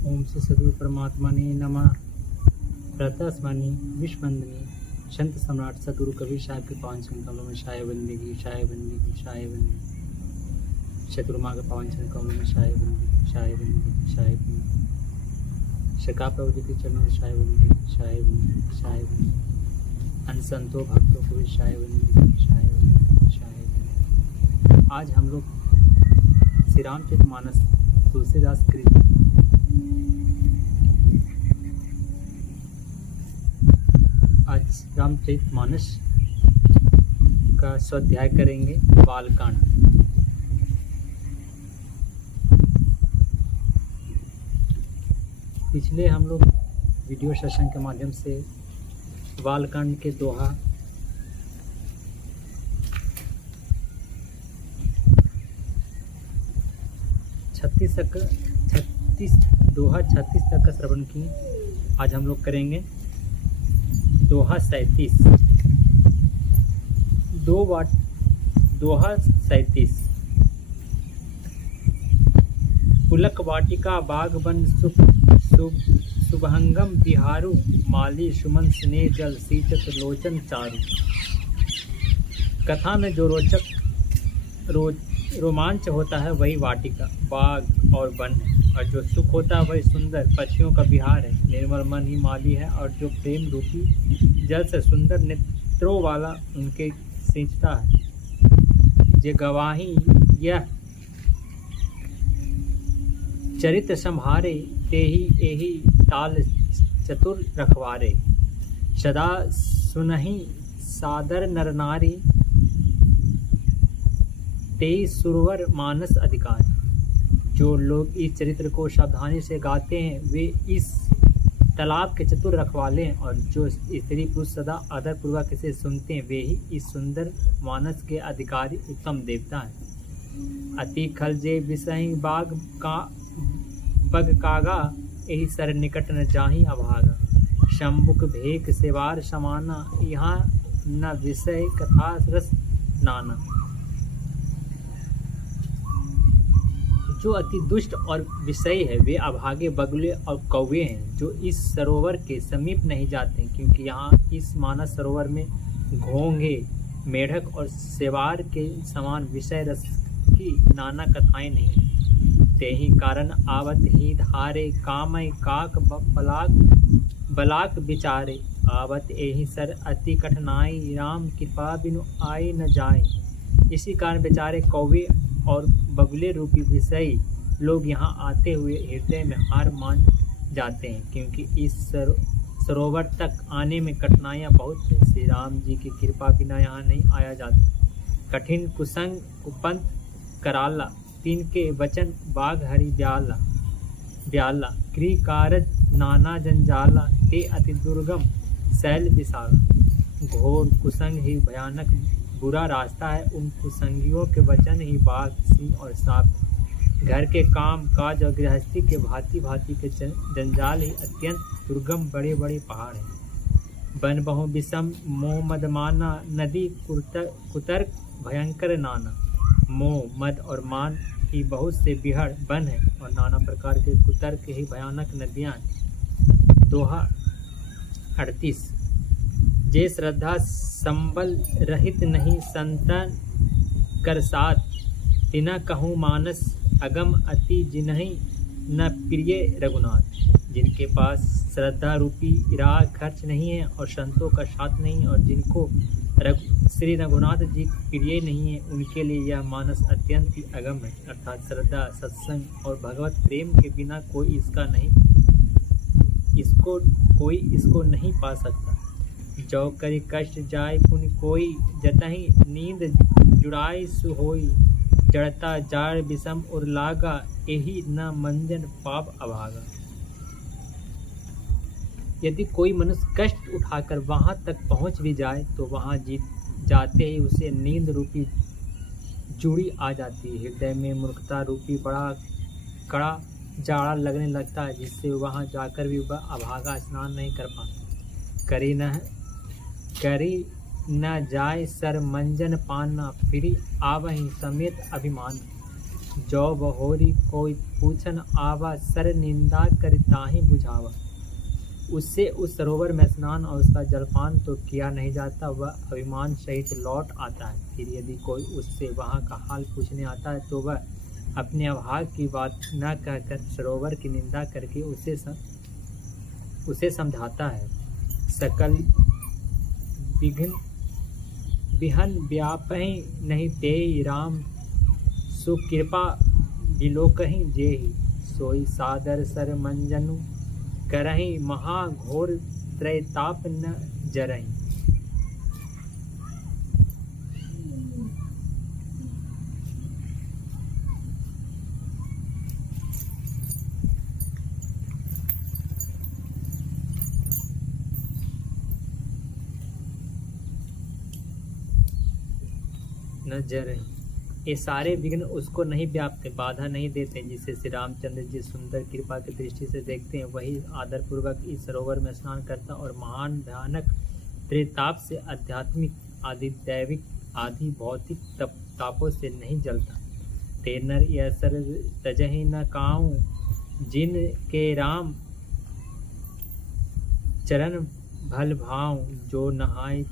ओम से सदगुरु परमात्मा ने नमः। प्रतस्मनि विश्ववंदनी संत सम्राट सदगुरु कबीर साहब के पावन चरण कमलों में शाय बंदगी शाय बंदगी शाय बंदगी। शत्रुमा के पावन चरण कमलों में शाय बंदगी शाय बंदगी शाय बंदगी। शका प्रभु जी के चरणों में शाय बंदगी शाय बंदगी शाय बंदगी। अन्य संतों भक्तों को भी शाय बंदगी शाय बंदगी शाय बंदगी। आज हम लोग श्री रामचरितमानस तुलसीदास कृत आज रामचरितमानस का स्वाध्याय करेंगे। बालकांड। पिछले हम लोग वीडियो सेशन के माध्यम से बालकांड के दोहा दोहा 36 तक का श्रवण किए। आज हम लोग करेंगे दोहा 37। दोहा 37। पुलक वाटिका बाग वन शुभंगम बिहारू माली सुमन स्नेह जल सीचत लोचन चारु। कथा में जो रोमांच होता है वही वाटिका बाग और वन है, और जो सुख होता है वही सुंदर पक्षियों का विहार है। निर्मल मन ही माली है, और जो प्रेम रूपी जल से सुंदर नेत्रों वाला उनके सींचता है। जे गवाही यह चरित्र संहारे तेहि एहि ताल चतुर रखवारे। सदा सुनहि सादर नर नारी तेई सुरवर मानस अधिकार। जो लोग इस चरित्र को सावधानी से गाते हैं वे इस तालाब के चतुर रखवाले हैं, और जो स्त्री पुरुष सदा आदर पूर्वक इसे सुनते हैं वे ही इस सुंदर मानस के अधिकारी उत्तम देवता हैं। अति खलजे विषय बाग का बग कागा यही सर निकट न जाहि अभागा। शंभुक भेक सेवार समाना यहाँ न विषय कथा रस नाना। जो अति दुष्ट और विषयी है वे अभागे बगुले और कौवे हैं, जो इस सरोवर के समीप नहीं जाते, क्योंकि यहाँ इस मानस सरोवर में घोंघे मेढक और सेवार के समान विषय रस की नाना कथाएं नहीं। तेहि कारण आवत ही धारे कामय काक बलाक विचारे। आवत एहि सर अति कठिनाई राम कृपा बिनु आई न जाए। इसी कारण बेचारे कौवे और बगुले रूपी विषयी लोग यहाँ आते हुए हृदय में हार मान जाते हैं, क्योंकि इस सरोवर तक आने में कठिनाइयाँ बहुत है। श्री राम जी की कृपा बिना यहाँ नहीं आया जाता। कठिन कुसंग कुपंथ कराला तिनके वचन बाघ हरि ब्याला। क्रिकारज नाना जंजाला ते अति दुर्गम शैल विशाला। घोर कुसंग ही भयानक बुरा रास्ता है, उन कुसंगियों के वचन ही बाघ सिंह और सांप। घर के काम काज और गृहस्थी के भांति भांति के जंजाल ही अत्यंत दुर्गम बड़े बड़े पहाड़ हैं। बन बहु विषम मोह मदमाना नदी कुतर्क भयंकर नाना। मोह मद और मान ही बहुत से बिहड़ बन है, और नाना प्रकार के कुतर्क ही भयानक नदियाँ हैं। दोहा 38। जे श्रद्धा संबल रहित नहीं संतन कर साथ। तिना कहूँ मानस अगम अति जिन्हि न प्रिय रघुनाथ। जिनके पास श्रद्धा रूपी राह खर्च नहीं है और संतों का साथ नहीं, और जिनको श्री रघुनाथ जी प्रिय नहीं है, उनके लिए यह मानस अत्यंत ही अगम है। अर्थात श्रद्धा सत्संग और भगवत प्रेम के बिना कोई इसको नहीं पा सकता। जो करी कष्ट जाय पुनि कोई जतहि नींद जुड़ाई सुहोई। जड़ता जाड़ विषम उर लागा एहि न मंजन पाप अभागा। यदि कोई मनुष्य कष्ट उठाकर वहां तक पहुंच भी जाए तो वहां जाते ही उसे नींद रूपी जुड़ी आ जाती है। हृदय में मूर्खता रूपी बड़ा कड़ा जाड़ा लगने लगता है, जिससे वहां जाकर भी वह अभागा स्नान नहीं कर पाता। करी न जाय सर मंजन पाना फिरी आवहि समेत अभिमान। जो बहोरी कोई पूछन आवा, सर निंदा कर ताहि बुझावा। उससे उस सरोवर में स्नान और उसका जलपान तो किया नहीं जाता, वह अभिमान सहित लौट आता है। फिर यदि कोई उससे वहाँ का हाल पूछने आता है तो वह अपने अभाग की बात न कहकर सरोवर की निंदा करके उसे समझाता है। सकल बिहन व्यापहि नहीं तेहि, राम सुकृपा बिलोकहि जेहि। सोई सादर सर मंजनु करहि, महाघोर त्रैताप न जरहि। न जरहि। ये सारे विघ्न उसको नहीं व्यापते, बाधा नहीं देते। जिसे श्री रामचंद्र जी सुंदर कृपा की दृष्टि से देखते हैं, वही आदरपूर्वक इस सरोवर में स्नान करता और महान भयानक त्रिताप से आध्यात्मिक, आदि दैविक, आदि भौतिक तापों से नहीं जलता। तेनर यह सर तजहि न काऊं, जिन के राम चरण भल भाऊं। जो नहाय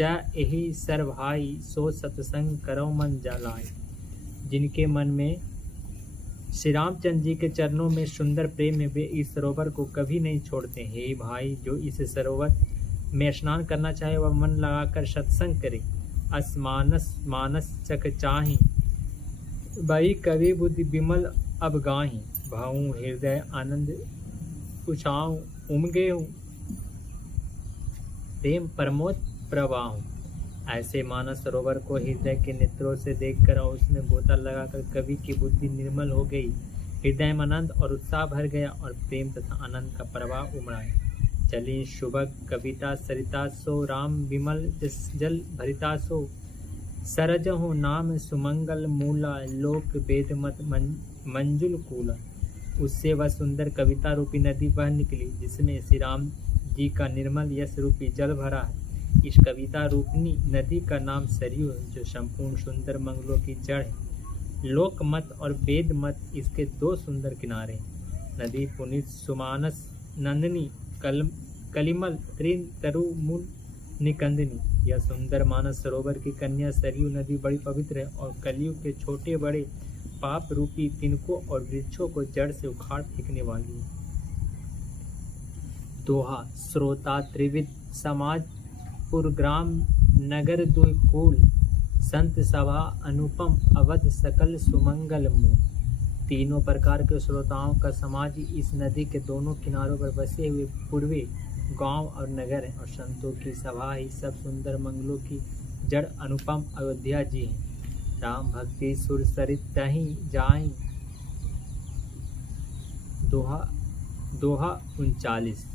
एहि सर भाई, सो सत्संग करो मन जलाय। जिनके मन में श्री रामचंद्र जी के चरणों में सुंदर प्रेम है, वे इस सरोवर को कभी नहीं छोड़ते। हे भाई, जो इस सरोवर में स्नान करना चाहे वह मन लगाकर सत्संग करे। असमानस मानस चक चाहि, बई कवि बुद्धि विमल अब गाहि। भाऊं हृदय आनंद उछाऊं, उमगे प्रेम परमोद प्रवाह। ऐसे मानस सरोवर को हृदय के नेत्रों से देखकर और उसमें गोता लगाकर कवि की बुद्धि निर्मल हो गई, हृदय में आनंद और उत्साह भर गया और प्रेम तथा आनंद का प्रवाह उमड़ा। चली शुभक कविता सरिता सो, राम विमल जल भरिता सो। सरज हो नाम सुमंगल मूला, लोक वेद मत मंजुल कूला। उससे वह सुंदर कविता रूपी नदी बह निकली, जिसमें श्री राम जी का निर्मल यश रूपी जल भरा है। इस कविता रूपनी नदी का नाम सरयू है, जो संपूर्ण सुंदर मंगलों की जड़ है। लोक मत और वेद मत इसके दो सुंदर किनारे हैं। नदी पुनीत सुमानस नंदिनी, कलिमल त्रिन तरु मूल निकंदनी। यह सुंदर मानस सरोवर की कन्या सरयू नदी बड़ी पवित्र है और कलयुग के छोटे बड़े पाप रूपी तिनकों और वृक्षों को जड़ से उखाड़ फेंकने वाली है। दोहा। श्रोता त्रिविध समाज पुर ग्राम, नगर दुई कुल। संत सभा अनुपम, अवध सकल सुमंगल मूल। तीनों प्रकार के श्रोताओं का समाज इस नदी के दोनों किनारों पर बसे हुए पूर्वी गांव और नगर है, और संतों की सभा ही सब सुंदर मंगलों की जड़ अनुपम अयोध्या जी है। राम भक्ति सुर सरित तहि जाई। दोहा 39।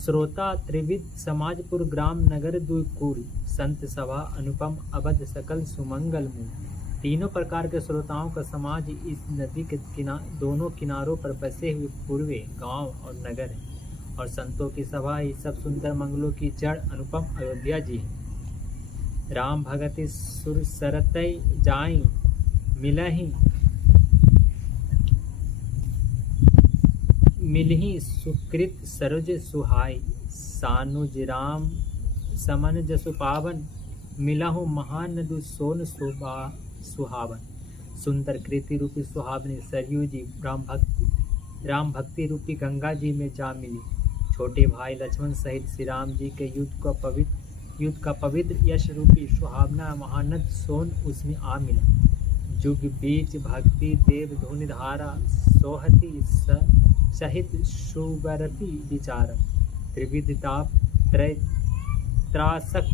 श्रोता त्रिविध समाजपुर ग्राम नगर दुई कुल। संत सभा अनुपम अवध सकल सुमंगल मूल। तीनों प्रकार के श्रोताओं का समाज इस नदी के दोनों किनारों पर बसे हुए पूर्वे गांव और नगर है, और संतों की सभा ही सब सुंदर मंगलों की जड़ अनुपम अयोध्या जी है। राम भगति सुर सरतई जाई, मिलही सुकृत सरोज सुहाई। सानुज राम समन जसु पावन, मिलहु महानदु सोन सुहावन। सुंदर कृति रूपी सुहावनी सरयू जी राम भक्ति रूपी गंगा जी में जा मिली। छोटे भाई लक्ष्मण सहित श्री राम जी के युद्ध का पवित्र यश रूपी सुहावना महानद सोन उसमें आ मिला। जुग बीच भक्ति देव धुनि धारा, सोहती सहित सुबरती विचार। त्रिविध ताप त्रासक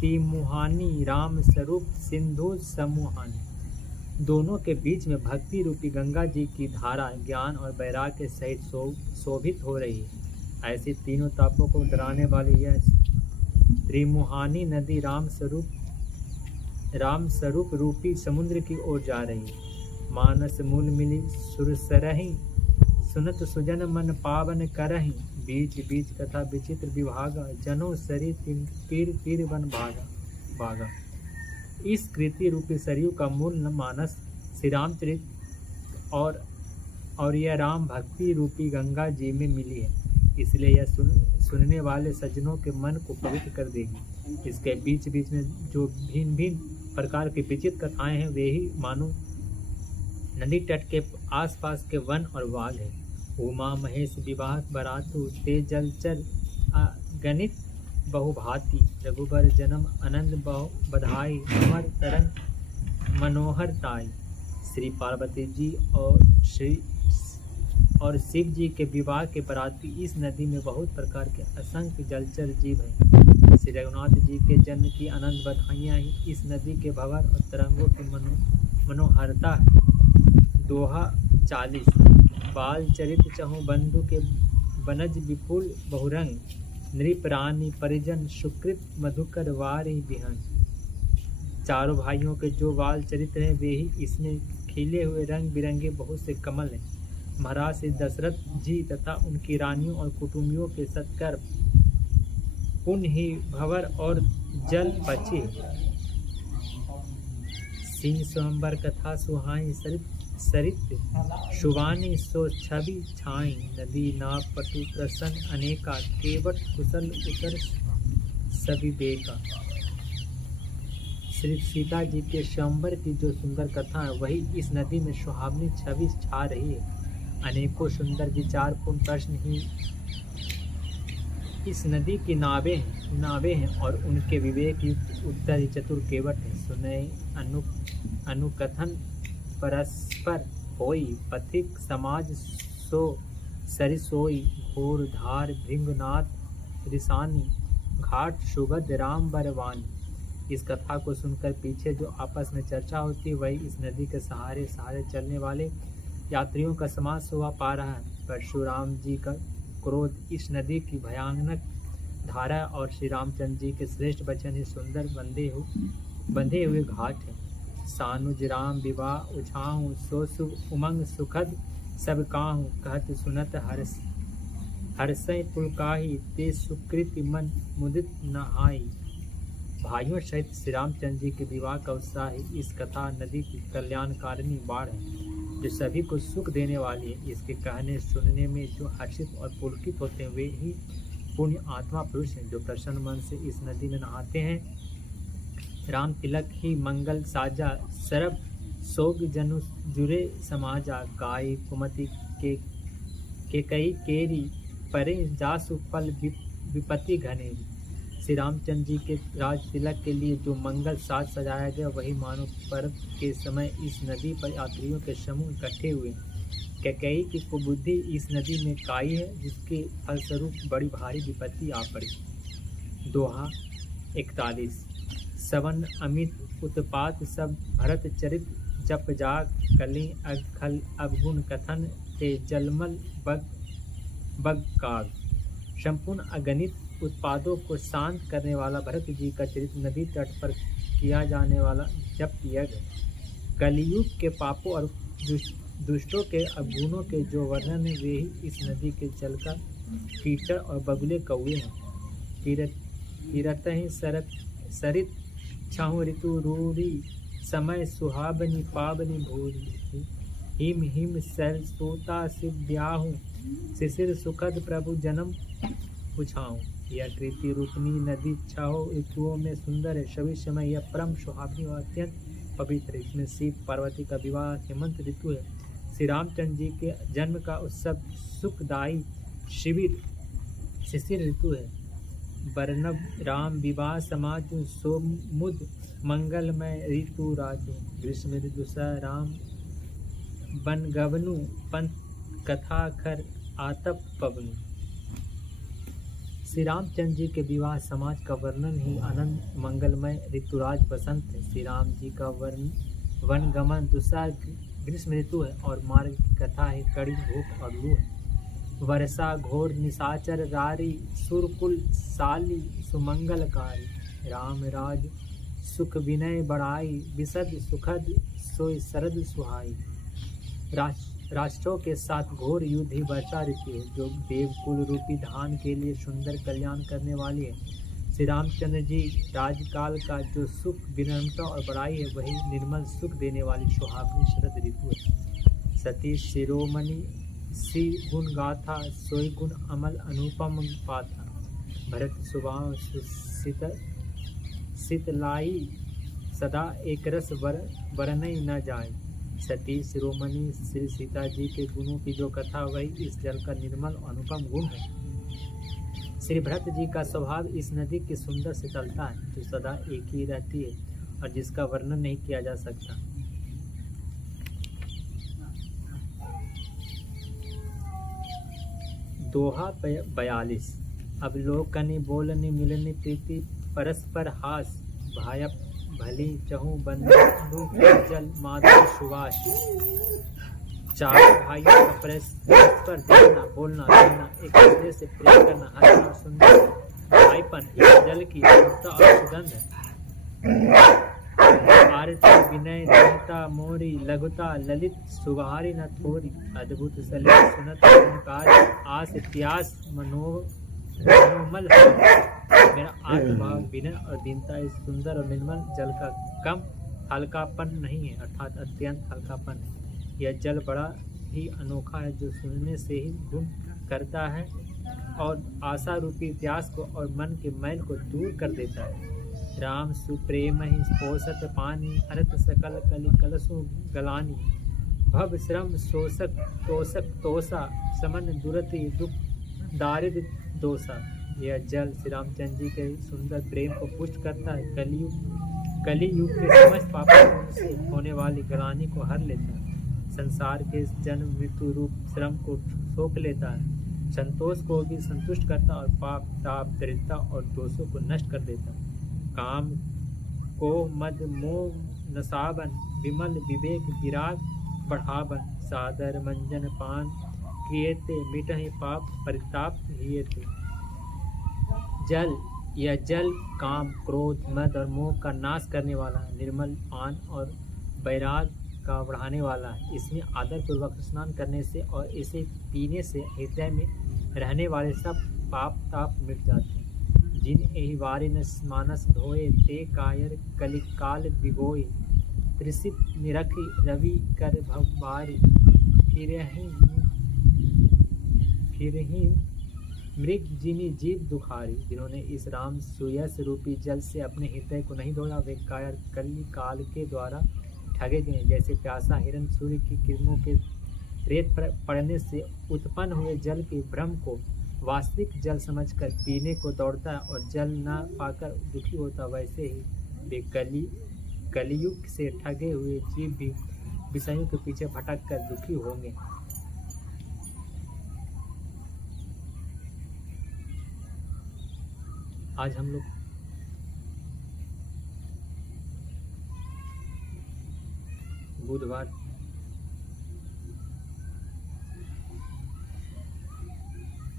तिमुहानी, राम स्वरूप सिंधु समूहानी। दोनों के बीच में भक्ति रूपी गंगा जी की धारा ज्ञान और वैराग्य के सहित शोभित हो रही है। ऐसे तीनों तापों को डराने वाली यह त्रिमुहानी नदी राम स्वरूप रूपी समुद्र की ओर जा रही है। मानस मूल मिली सुरसरहि, सुनत सुजन मन पावन करहि, बीच बीच कथा विचित्र विभागा, जनो सरी तीर तीर बन भागा। इस कृति रूपी सरयू का मूल मानस श्री रामचरित और यह राम भक्ति रूपी गंगा जी में मिली है, इसलिए यह सुनने वाले सज्जनों के मन को पवित्र कर देगी। इसके बीच बीच में जो भिन्न भिन्न प्रकार की विचित्र कथाएं हैं वे ही मानो नदी तट के आसपास के वन और बाग हैं। उमा महेश विवाह बरातु, ते जलचर गणित बहुभांति, रघुबर जन्म आनंद बहु बधाई, अमर तरंग मनोहर ताई। श्री पार्वती जी और शिव जी के विवाह के बराती इस नदी में बहुत प्रकार के असंख्य जलचर जीव हैं। श्री रघुनाथ जी के जन्म की अनंत बधाइयाँ ही इस नदी के भंवर और तरंगों की मनोहरता है। दोहा 40। बाल चरित चहु बंधु के बनज विपुल बहुरंग, नृपरानी परिजन सुकृत मधुकर वारी बिहन। चारों भाइयों के जो बाल चरित्र हैं वे ही इसमें खिले हुए रंग बिरंगे बहुत से कमल हैं। महाराज श्री दशरथ जी तथा उनकी रानियों और कुटुंबियों के सत्कर्म पुण्य ही भंवर और जल पची। सिंह स्वयंवर कथा सुहाई, सरित शुभानी सो छवि छाई, नदी नाव पटु प्रसन्न अनेका, केवट कुशल उतर सभी बेका। श्री सीता जी के स्वयंवर की जो सुंदर कथा है वही इस नदी में सुहावनी छवि छा रही है। अनेकों सुंदर विचारपूर्ण प्रश्न ही इस नदी की नावें हैं और उनके विवेक युक्त उत्तर ही चतुर केवट है। सुने अनुकथन परस्पर होई, पथिक समाज सो सरिसोई, घोर धार भृंगनाथ रिसानी, घाट सुगध राम बरवानी। इस कथा को सुनकर पीछे जो आपस में चर्चा होती है वही इस नदी के सहारे चलने वाले यात्रियों का समाज शोभा पा रहा है। परशुराम जी का क्रोध इस नदी की भयानक धारा और श्री रामचंद्र जी के श्रेष्ठ वचन ही सुंदर बंधे हुए घाट है। सानुज राम विवाह उछाऊं, सो शुभ उमंग सुखद सब काहूं, कहत सुनत हर्षय पुलकाही, ते सुकृति मन मुदित नहाई। भाइयों सहित श्री रामचंद्र जी के विवाह का उत्साह ही इस कथा नदी की कल्याणकारिणी बाढ़ है जो सभी को सुख देने वाली है। इसके कहने सुनने में जो हर्षित और पुलकित होते हैं वे ही पुण्य आत्मा पुरुष हैं जो प्रसन्न मन से इस नदी में नहाते हैं। राम तिलक ही मंगल साजा, सरब सोग जनु जुरे समाजा, काई कुमति के कई केरी, परे जासु फल विपत्ति घनेरी। श्री रामचंद्र जी के राज तिलक के लिए जो मंगल साज सजाया गया वही मानो पर्व के समय इस नदी पर यात्रियों के समूह इकट्ठे हुए। कैकेयी की कुबुद्धि इस नदी में काई है जिसके फलस्वरूप बड़ी भारी विपत्ति आ पड़ी। दोहा 41। सवन अमित उत्पात सब भरत चरित, जप जाग कली अखल अवगुण कथन, ते जलमल बग काग। संपूर्ण अगणित उत्पादों को शांत करने वाला भरत जी का चरित्र नदी तट पर किया जाने वाला जप यज्ञ, कलियुग के पापों और दुष्टों के अवगुणों के जो वर्णन है वे ही इस नदी के जल का कीचड़ और बगुले कौए हैं। तीरथ ही सरित छाहु ऋतु रूरी, समय सुहावनी पावनी भूरी, हिम हिम सैल सोता शिव ब्याहूँ, शिशिर सुखद प्रभु जन्म पुछाऊँ। यह कृति रूपनी नदी छहो ऋतुओं में सुंदर है, सभी समय यह परम सुहावनी और अत्यंत पवित्र है। इसमें शिव पार्वती का विवाह हेमंत ऋतु है। श्री रामचंद्र जी के जन्म का उत्सव सुखदायी शिविर शिशिर ऋतु है। वर्णव राम विवाह समाजु, सोमुद मंगलमय ऋतु राजु, ग्रीष्म ऋतु स राम बन गवनु, पंथ कथा खर आतप पवनु। श्री रामचंद्र जी के विवाह समाज का वर्णन ही आनंद मंगलमय ऋतुराज बसंत है। श्री राम जी का वनगमन दूसरा ग्रीष्म ऋतु है और मार्ग की कथा है कड़ी धूप और लू है। वर्षा घोर निशाचर रारी, सुरकुल साली सुमंगलकारी, राम राज सुख विनय बढ़ाई, विशद सुखद सोई शरद सुहाई। राष्ट्रों के साथ घोर युद्ध ही वर्षा ऋतु है, जो देवकुल रूपी धान के लिए सुंदर कल्याण करने वाली है। श्री रामचंद्र जी राजकाल का जो सुख, विनम्रता और बड़ाई है, वही निर्मल सुख देने वाली सुहावनी शरद ऋतु है। सती शिरोमणि श्री गुण गाथा, सोई गुण अमल अनुपम पाथा। भरत सुभाव शीतलाई, सदा एक रस वर्णय न जाए। सती शिरोमणि श्री सीता जी के गुणों की जो कथा, वही इस जल का निर्मल अनुपम गुण है। श्री भरत जी का स्वभाव इस नदी की सुंदर शीतलता है, जो सदा एक ही रहती है और जिसका वर्णन नहीं किया जा सकता। दोहा 42। अवलोकनि बोलनि मिलनि प्रीति, परस्पर हास भाय भली चहु बंधु जल माधुर सुवास। चारों भाइयों का परस्पर देखना, बोलना, रहना, एक दूसरे से प्रेम करना, हंसना, सुंदर भाईपन इस जल की मधुरता और सुगंध है। आरती विनय दीनता मोरी, लघुता ललित सुबहारी न थोरी। अद्भुत सलित सुनत कार्य, आस प्यास मनोमल। मेरा आत्मभाव विनय और दीनता इस सुंदर और निर्मल जल का कम हल्कापन नहीं है, अर्थात अत्यंत हल्कापन है। यह जल बड़ा ही अनोखा है, जो सुनने से ही गुण करता है और आशा रूपी प्यास को और मन के मैल को दूर कर देता है। राम सुप्रेम ही पोषत पानी, हरत सकल कलि कलसु गलानी। भव श्रम शोषक तोषक तोषा, समन दुरति दुख दारिद्र दोषा। यह जल श्री रामचंद्र जी के सुंदर प्रेम को पुष्ट करता है। कलियुग के समस्त पापों से होने वाली गलानी को हर लेता है। संसार के जन्म मृत्यु रूप श्रम को सोख लेता है। संतोष को भी संतुष्ट करता और पाप ताप दरिद्रता और दोषों को नष्ट कर देता है। काम को मद मोह नसाबन, विमल विवेक विराग बढ़ावन। सादर मंजन पान किएते, मिटहि पाप परिताप हिएते। जल, यह जल काम क्रोध मद और मोह का नाश करने वाला है, निर्मल पान और वैराग का बढ़ाने वाला है। इसमें आदर पूर्वक स्नान करने से और इसे पीने से हृदय में रहने वाले सब पाप ताप मिट जाते हैं। जिन एहि वारि मानस धोए, ते कायर कलिकाल बिगोए। त्रिसित निरखि रवि कर भवबारी, फिरहि मृग जिमि जीव दुखारी। जिन्होंने इस राम सुयस रूपी जल से अपने हृदय को नहीं धोया, वे कायर कली काल के द्वारा ठगे गए। जैसे प्यासा हिरण सूर्य की किरणों के रेत पर पड़ने से उत्पन्न हुए जल के भ्रम को वास्तविक जल समझकर पीने को दौड़ता है और जल न पाकर दुखी होता, वैसे ही वे कलियुग से ठगे हुए जीव भी विषयों के पीछे भटक कर दुखी होंगे। आज हम लोग बुधवार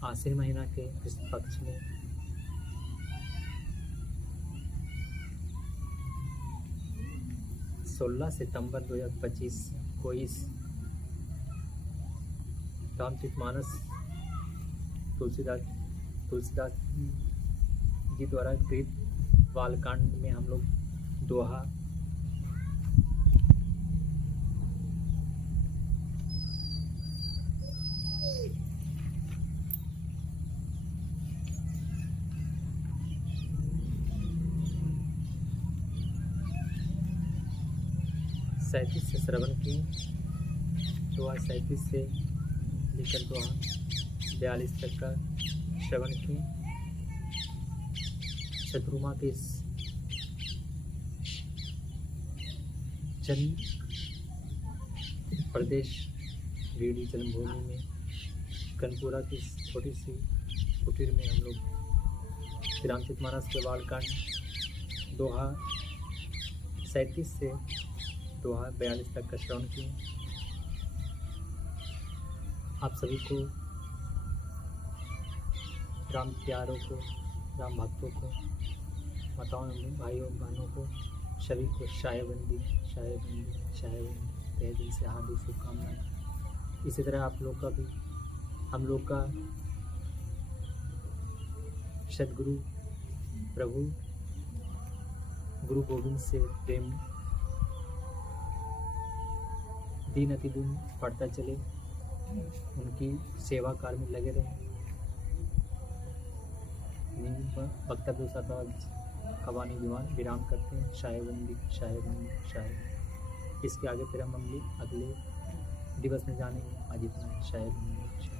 आश्विन महीना के इस पक्ष में 16 सितंबर 2025 को इस रामचरितमानस तुलसीदास जी द्वारा कृत बालकांड में हम लोग दोहा सैंतीस से श्रवण किए। दोहा 37 से लेकर दोहा 42 तक का श्रवण किए। शत्रुमा के जन्म प्रदेश रीढ़ी जन्मभूमि में कनपुरा की छोटी सी कुटीर में हम लोग श्री रामचरितमानस के बालकांड दोहा 37 से दोहा 42 तक का श्रवण किए। आप सभी को, राम प्यारों को, राम भक्तों को, माताओं भाइयों बहनों को, सभी को शायबंदी तहे दिल से हार्दिक शुभकामनाएं। इसी तरह आप लोग का भी, हम लोग का सदगुरु प्रभु गुरु गोविंद से प्रेम दिन अतिदिन बढ़ता चले, उनकी सेवा कार्य में लगे रहें। वक्तव्य साथ कवानी विराम करते हैं। शायबंदी शायबंदी शायद, इसके आगे फिर हम अगले दिवस में जानेंगे। आज इतना शायबंदी।